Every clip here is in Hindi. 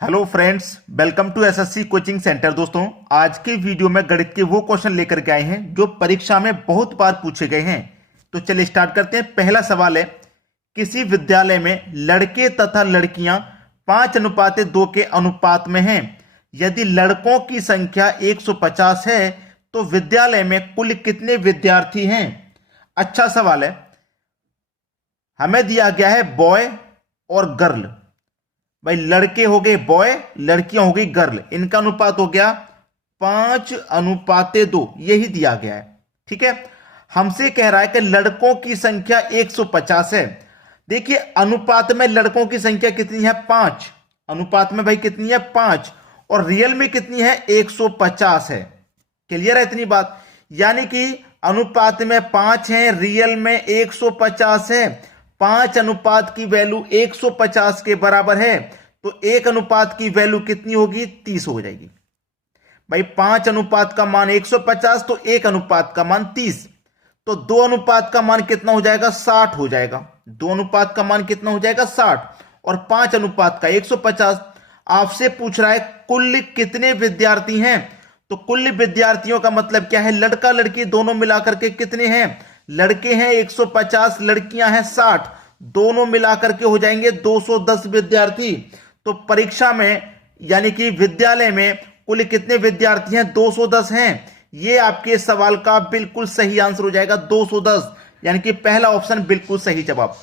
Hello friends, welcome to SSC coaching centre. दोस्तों, आज के वीडियो में गणित के वो क्वेश्चन लेकर के आए हैं जो परीक्षा में बहुत बार पूछे गए हैं। तो चलिए स्टार्ट करते हैं। पहला सवाल है, किसी विद्यालय में लड़के तथा लड़कियां 5:2 के अनुपात में हैं। यदि लड़कों की संख्या 150 है तो विद्यालय में कुल कितने विद्यार्थी हैं? अच्छा सवाल है। हमें दिया गया है बॉय और गर्ल। भाई, लड़के हो गए बॉय, लड़कियां हो गई गर्ल, इनका अनुपात हो गया 5:2, यही दिया गया है। ठीक है, हमसे कह रहा है कि लड़कों की संख्या 150 है। देखिए, अनुपात में लड़कों की संख्या कितनी है? 5। अनुपात में भाई कितनी है? 5। और रियल में कितनी है? 150 है। क्लियर है इतनी बात? यानी कि अनुपात में 5 है, रियल में 150 है। 5 अनुपात की वैल्यू 150 के बराबर है, तो 1 अनुपात की वैल्यू कितनी होगी? 30 हो जाएगी। भाई, 5 अनुपात का मान 150, तो 1 अनुपात का मान 30, तो 2 अनुपात का मान कितना हो जाएगा? 60 हो जाएगा। 2 अनुपात का मान कितना हो जाएगा? 60। और 5 अनुपात का 150। आपसे पूछ रहा है कुल कितने विद्यार्थी हैं, तो कुल विद्यार्थियों का मतलब क्या है? लड़का लड़की दोनों मिलाकर के कितने हैं? लड़के हैं 150, लड़कियां हैं 60, दोनों मिलाकर के हो जाएंगे 210 विद्यार्थी। तो परीक्षा में यानी कि विद्यालय में कुल कितने विद्यार्थी हैं? 210 हैं। यह आपके सवाल का बिल्कुल सही आंसर हो जाएगा, 210, यानी कि पहला ऑप्शन बिल्कुल सही जवाब।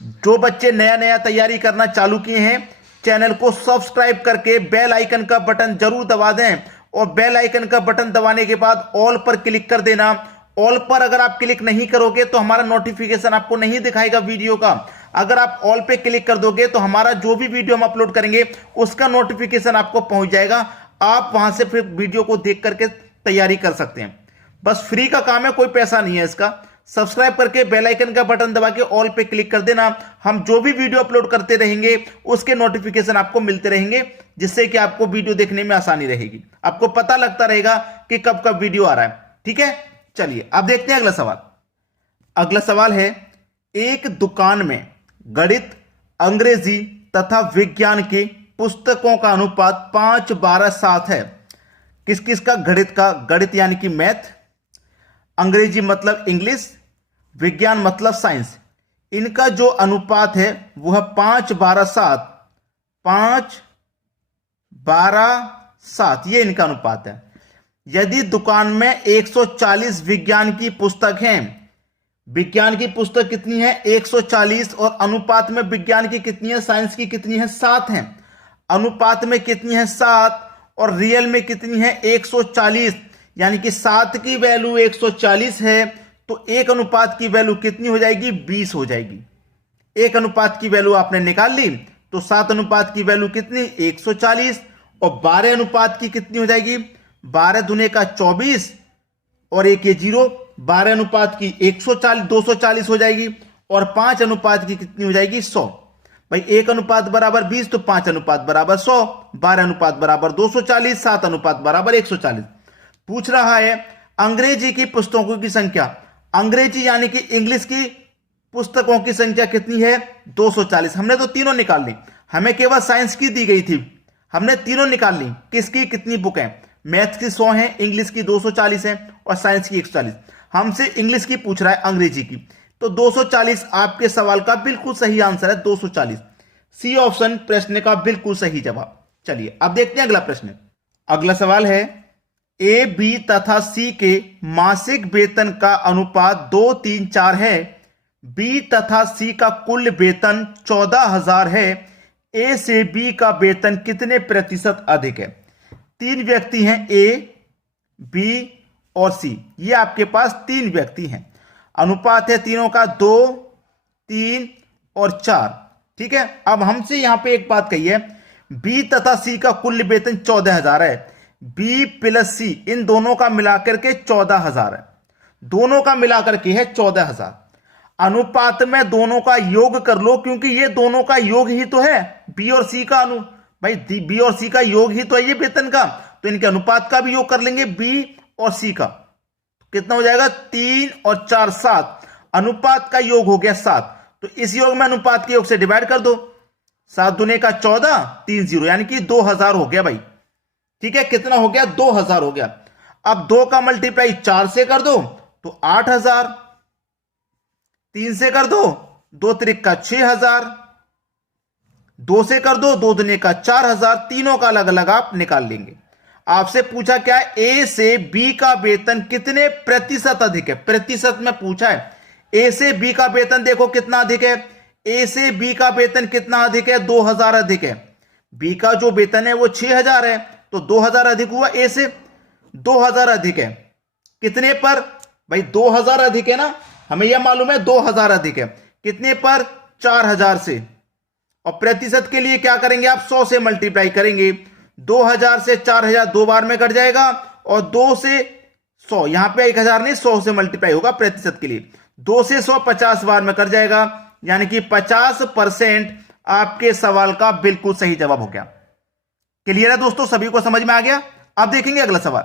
जो बच्चे नया नया तैयारी करना चालू किए हैं, चैनल को सब्सक्राइब करके बेल आइकन का बटन जरूर दबा दें, और बेल आइकन का बटन दबाने के बाद ऑल पर क्लिक कर देना। ऑल पर अगर आप क्लिक नहीं करोगे तो हमारा नोटिफिकेशन आपको नहीं दिखाएगा वीडियो का। अगर आप ऑल पे क्लिक कर दोगे तो हमारा जो भी वीडियो हम अपलोड करेंगे उसका नोटिफिकेशन आपको पहुंच जाएगा। आप वहां से फिर वीडियो को देख करके तैयारी कर सकते हैं। बस फ्री का काम है, कोई पैसा नहीं है इसका। सब्सक्राइब करके बेल आइकन का बटन दबा के ऑल पे क्लिक कर देना। हम जो भी वीडियो अपलोड करते रहेंगे उसके नोटिफिकेशन आपको मिलते रहेंगे, जिससे कि आपको वीडियो देखने में आसानी रहेगी। आपको पता लगता रहेगा कि कब कब वीडियो आ रहा है। ठीक है, चलिए अब देखते हैं अगला सवाल। अगला सवाल है, एक दुकान में गणित, अंग्रेजी तथा विज्ञान की पुस्तकों का अनुपात 5:12:7 है। किस किस का? गणित यानी कि मैथ, अंग्रेजी मतलब इंग्लिश, विज्ञान मतलब साइंस। इनका जो अनुपात है वो है 5:12:7। 5:12:7 ये इनका अनुपात है। यदि दुकान में 140 विज्ञान की पुस्तक हैं, विज्ञान की पुस्तक कितनी है? 140, और अनुपात में विज्ञान की कितनी है? साइंस की कितनी है? 7 है। अनुपात में कितनी है? 7, और रियल में कितनी है? 140, यानी कि 7 की वैल्यू 140 है, तो 1 अनुपात की वैल्यू कितनी हो जाएगी? 20 हो जाएगी। 1 अनुपात की वैल्यू आपने निकाल ली, तो 7 अनुपात की वैल्यू कितनी? 140, और 12 अनुपात की कितनी हो जाएगी? 12 दूने का 24, और एक ये 0, 12 अनुपात की 140 240 हो जाएगी, और 5 अनुपात की कितनी हो जाएगी? 100। भाई, 1 अनुपात बराबर 20, तो 5 अनुपात बराबर 100, 12 अनुपात बराबर 240, 7 अनुपात बराबर 140। पूछ रहा है अंग्रेजी की पुस्तकों की संख्या। अंग्रेजी यानी कि इंग्लिश की पुस्तकों की संख्या कितनी है? 240। हमने तो तीनों निकाल ली, हमें केवल साइंस की दी गई थी, हमने तीनों निकाल ली। किसकी कितनी बुक है? मैथ्स की 100 है, इंग्लिश की 240 है, और साइंस की 140। हमसे इंग्लिश की पूछ रहा है, अंग्रेजी की, तो 240 आपके सवाल का बिल्कुल सही आंसर है। 240 सी ऑप्शन प्रश्न का बिल्कुल सही जवाब। चलिए अब देखते हैं अगला प्रश्न। अगला सवाल है, ए, बी तथा सी के मासिक वेतन का अनुपात 2, 3, 4 है। बी तथा सी का कुल वेतन 14,000 है। ए से बी का वेतन कितने प्रतिशत अधिक है? 3 व्यक्ति हैं, ए, बी और सी। ये आपके पास 3 व्यक्ति हैं। अनुपात है तीनों का 2, 3 और 4। ठीक है, अब हमसे यहां पे एक बात कही है, बी तथा सी का कुल वेतन 14,000 है। बी प्लस सी, इन दोनों का मिलाकर के 14,000 है। दोनों का मिलाकर के है 14,000। अनुपात में दोनों का योग कर लो, क्योंकि ये दोनों का योग ही तो है, बी और सी का भाई बी और सी का योग ही तो है ये वेतन का, तो इनके अनुपात का भी योग कर लेंगे, बी और सी का। कितना हो जाएगा? 3 और 4 7। अनुपात का योग हो गया 7, तो इस योग में अनुपात के योग से डिवाइड कर दो। 7 दूने का 14, 3 0 यानी कि 2000 हो गया भाई। ठीक है, कितना हो गया? 2000 हो गया। अब 2 का मल्टीप्लाई 4 से कर दो तो 8000, 3 से कर दो 2 त्रिक का 6000, 2 से कर दो 2 दुने का 4000, तीनों का अलग अलग आप निकाल लेंगे। आपसे पूछा क्या है? ए से बी का वेतन कितने प्रतिशत अधिक है, प्रतिशत में पूछा है। ए से बी का वेतन देखो कितना अधिक है, ए से बी का वेतन कितना अधिक है? 2000 अधिक है। बी का जो वेतन है वो 6000 है, तो 2000 अधिक हुआ ए से, 2000 अधिक है कितने पर भाई? 2000 अधिक है ना, हमें यह मालूम है 2000 अधिक है कितने पर? 4000 से। और प्रतिशत के लिए क्या करेंगे आप? 100 से मल्टीप्लाई करेंगे। 2000 से 4000 दो बार में कट जाएगा, और 2 से 100, यहां पे 1000 नहीं 100 से मल्टीप्लाई होगा प्रतिशत के लिए। 2 से 100 50 बार में कट जाएगा, यानी कि 50% आपके सवाल का बिल्कुल सही जवाब हो गया। क्लियर है दोस्तों, सभी को समझ में आ गया? अब देखेंगे अगला सवाल।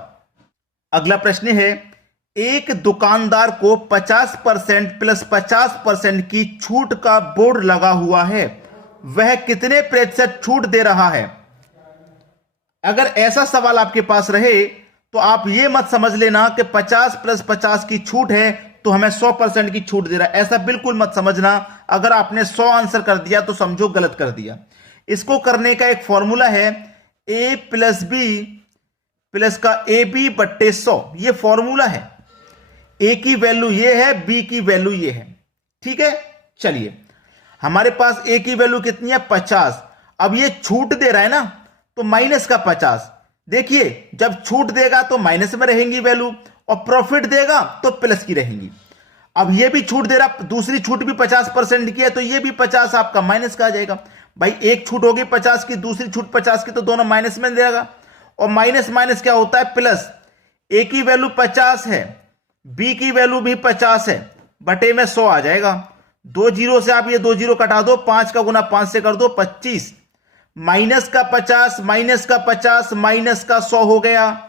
अगला प्रश्न है, एक दुकानदार को 50% प्लस 50% की छूट का बोर्ड लगा हुआ है, वह कितने प्रतिशत छूट दे रहा है? अगर ऐसा सवाल आपके पास रहे तो आप यह मत समझ लेना कि 50 प्लस 50 की छूट है तो हमें 100% की छूट दे रहा है, ऐसा बिल्कुल मत समझना। अगर आपने 100 आंसर कर दिया तो समझो गलत कर दिया। इसको करने का एक फॉर्मूला है, ए प्लस बी प्लस का ए बी बट्टे 100, यह फॉर्मूला है। ए की वैल्यू ये है, बी की वैल्यू ये है। ठीक है, चलिए हमारे पास ए की वैल्यू कितनी है? 50। अब ये छूट दे रहा है ना, तो माइनस का 50। देखिए जब छूट देगा तो माइनस में रहेंगी वैल्यू, और प्रॉफिट देगा तो प्लस की रहेंगी। अब ये भी छूट दे रहा, दूसरी छूट भी 50% की है, तो ये भी 50 आपका माइनस का आ जाएगा। भाई एक छूट होगी 50 की, दूसरी छूट 50 की, तो दोनों माइनस में देगा। और माइनस माइनस क्या होता है? प्लस। ए की वैल्यू 50 है, बी की वैल्यू भी 50 है, बटे में 100 आ जाएगा। 2 जीरो से आप ये 2 जीरो कटा दो, 5 का गुना 5 से कर दो 25, माइनस का 50 माइनस का 50 माइनस का 100 हो गया,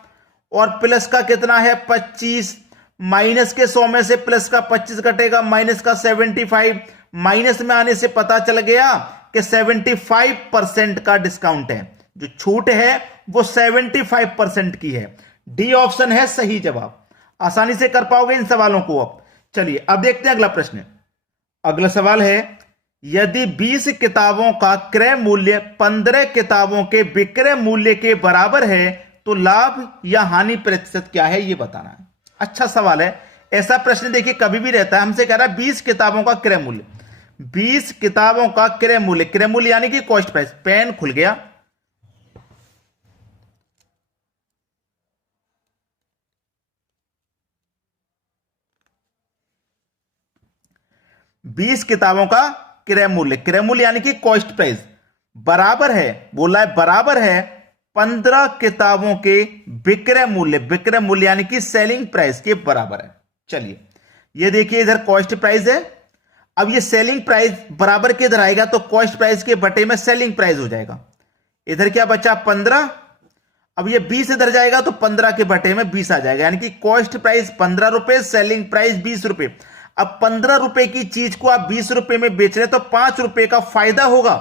और प्लस का कितना है? 25। माइनस के 100 में से प्लस का 25 कटेगा, माइनस का 75। माइनस में आने से पता चल गया कि 75% का डिस्काउंट है, जो छूट है वो 75% की है। डी ऑप्शन है सही जवाब। आसानी से कर पाओगे इन सवालों को। अब चलिए अब देखते हैं अगला प्रश्न। अगला सवाल है, यदि 20 किताबों का क्रय मूल्य 15 किताबों के विक्रय मूल्य के बराबर है तो लाभ या हानि प्रतिशत क्या है, यह बताना है। अच्छा सवाल है। ऐसा प्रश्न देखिए कभी भी रहता है, हमसे कह रहा है 20 किताबों का क्रय मूल्य, 20 किताबों का क्रय मूल्य, क्रय मूल्य यानी कि कॉस्ट प्राइस। पेन खुल गया, 20 किताबों का क्रय मूल्य, क्रय मूल्य यानी कि कॉस्ट प्राइस बराबर है, बोला है बराबर है 15 किताबों के विक्रय मूल्य, विक्रय मूल्य यानी कि सेलिंग प्राइस के बराबर है। चलिए ये देखिए इधर कॉस्ट प्राइस है, अब ये सेलिंग प्राइस बराबर के इधर आएगा तो कॉस्ट प्राइस के बटे में सेलिंग प्राइस हो जाएगा। इधर क्या बचा? 15। अब ये 20 इधर जाएगा तो 15 के बटे में 20 आ जाएगा, यानी कि कॉस्ट प्राइस 15 रुपए, सेलिंग प्राइस 20 रुपए। अब 15 रुपए की चीज को आप 20 रुपए में बेच रहे तो 5 रुपए का फायदा होगा।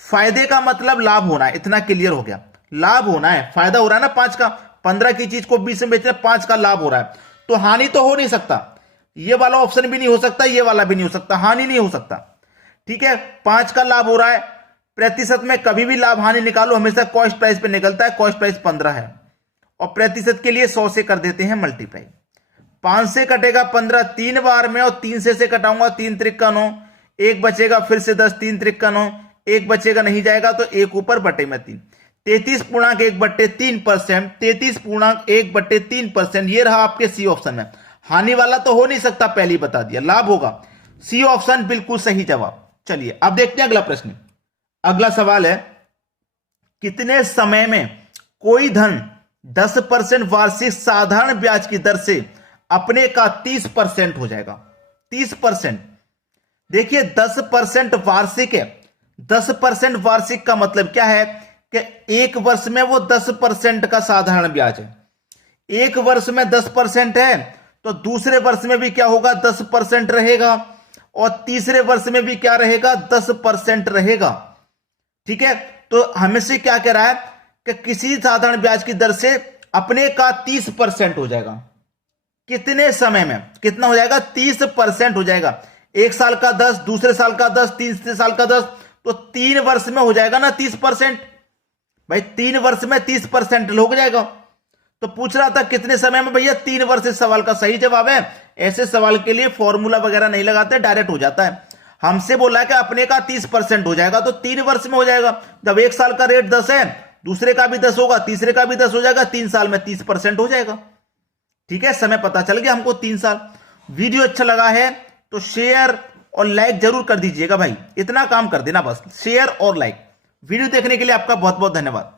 फायदे का मतलब लाभ होना है, इतना क्लियर हो गया। लाभ होना है, फायदा हो रहा है ना 5 का। 15 की चीज को 20 में बेच रहे, 5 का लाभ हो रहा है, तो हानि तो हो नहीं सकता। ये वाला ऑप्शन भी नहीं हो सकता, ये वाला भी नहीं हो सकता, हानि नहीं हो सकता। ठीक है, 5 का लाभ हो रहा है। प्रतिशत में कभी भी लाभ हानि निकालो, हमेशा कॉस्ट प्राइस पे निकलता है। कॉस्ट प्राइस 15 है, और प्रतिशत के लिए 100 से कर देते हैं मल्टीप्लाई। 5 से कटेगा 15 3 बार में, और 3 से कटाऊंगा 3 त्रिक का 9, 1 बचेगा, फिर से 10, 3 त्रिक का 9, 1 बचेगा, नहीं जाएगा तो 1 ऊपर बटे में 3। 33.1/3%, 33.1/3%, ये रहा आपके सी ऑप्शन में। हानि वाला तो हो नहीं सकता, पहले ही बता दिया, लाभ होगा। सी ऑप्शन बिल्कुल सही जवाब। चलिए अब देखते हैं अगला प्रश्न। अगला सवाल है, कितने समय में कोई धन 10% वार्षिक साधारण ब्याज की दर से अपने का 30% हो जाएगा? 30%। देखिए 10% वार्षिक है, 10% वार्षिक का मतलब क्या है कि एक वर्ष में वो 10% का साधारण ब्याज है। एक वर्ष में 10% है तो दूसरे वर्ष में भी क्या होगा? 10% रहेगा, और तीसरे वर्ष में भी क्या रहेगा? 10% रहेगा। ठीक है, तो हमसे क्या कह रहा है कि किसी साधारण ब्याज की दर से अपने का 30% हो जाएगा। कितने समय में कितना हो जाएगा? 30% हो जाएगा। एक साल का 10, दूसरे साल का 10, तीसरे साल का 10, तो 3 वर्ष में हो जाएगा ना 30%। भाई 3 वर्ष में 30% हो जाएगा। तो पूछ रहा था कितने समय में, भैया 3 वर्ष इस सवाल का सही जवाब है। ऐसे सवाल के लिए फॉर्मूला वगैरह नहीं लगाते, डायरेक्ट हो जाता है। हमसे बोला है कि अपने का 30% हो जाएगा, तो 3 वर्ष में हो जाएगा। जब एक साल का रेट 10 है, दूसरे का भी 10 होगा, तीसरे का भी 10 हो जाएगा, 3 साल में 30% हो जाएगा। ठीक है, समय पता चल गया हमको 3 साल। वीडियो अच्छा लगा है तो शेयर और लाइक जरूर कर दीजिएगा भाई, इतना काम कर देना बस, शेयर और लाइक। वीडियो देखने के लिए आपका बहुत बहुत धन्यवाद।